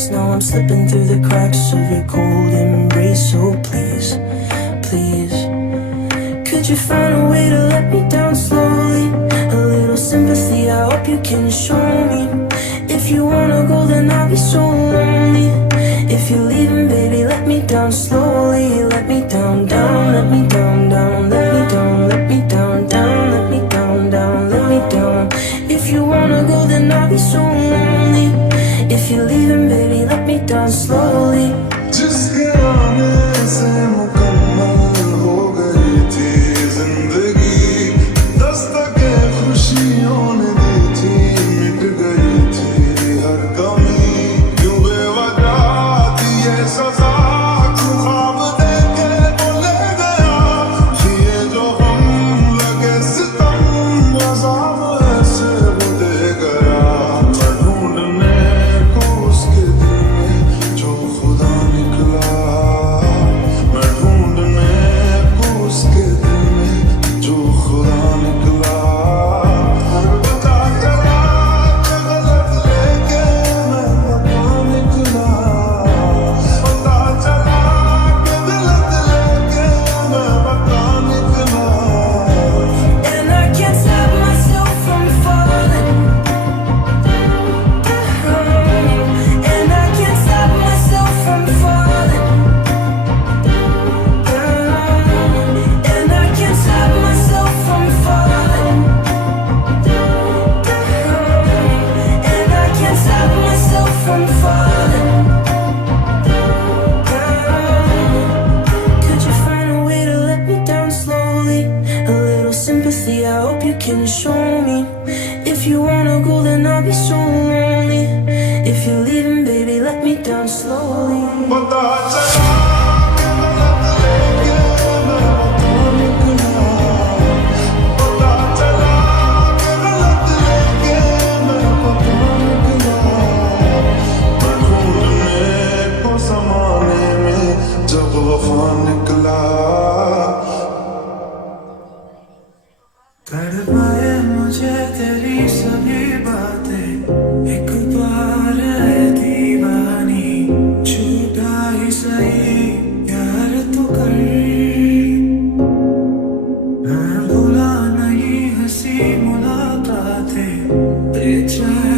face. Now I'm slipping through the cracks of your cold embrace. So please, please, could you find a way to let me down slowly? A little sympathy, I hope you can show me. If you wanna go, then I'll be so lonely. If you're leaving, baby, let me down slowly. Let me down, down, let me down, down, let me down, let me down, down, let me down, down, let me down. If you wanna go, then I'll be so lonely. If you're leaving, baby, let me down slowly. जिसके आने से मुकम्मल हो गई थी जिंदगी, दस्तके खुशियों ने दी थी, मिट गई थी हर कमी। क्यों बेवजह थी ये सजा, क्यों ख्वाब देके वो ले गया, ये जो हम लगे सितम अज़ाब ऐसे वो दे गया। मैं ढूंढने को उसके दिल में जो खुदा निकला, मैं ढूंढने को उसके दिल में जो खुदा निकला। पता चला कि गलत लेके मैं पता निकला, पता चला कि गलत लेके मैं पता निकला। And I can't stop myself from falling. And I can't stop myself from falling. And I can't stop myself from falling. And I can't stop myself from falling. Could you find a way to let me down slowly? A little sympathy, I hope you can show me. If you wanna go, then I'll be so lonely. If you're leaving, baby, let me down slowly. पता चला कि गलत लेके मैं पता निकला, पता चला कि गलत लेके मैं पता निकला। मैं ढूंढने को ज़माने में जब वफा निकला। तड़पाए मुझे तेरी सभी बातें, एक बार है दीवानी, छूटा ही सही प्यार तो कर। मैं भूला नहीं हंसी मुलाकातें, बेचैन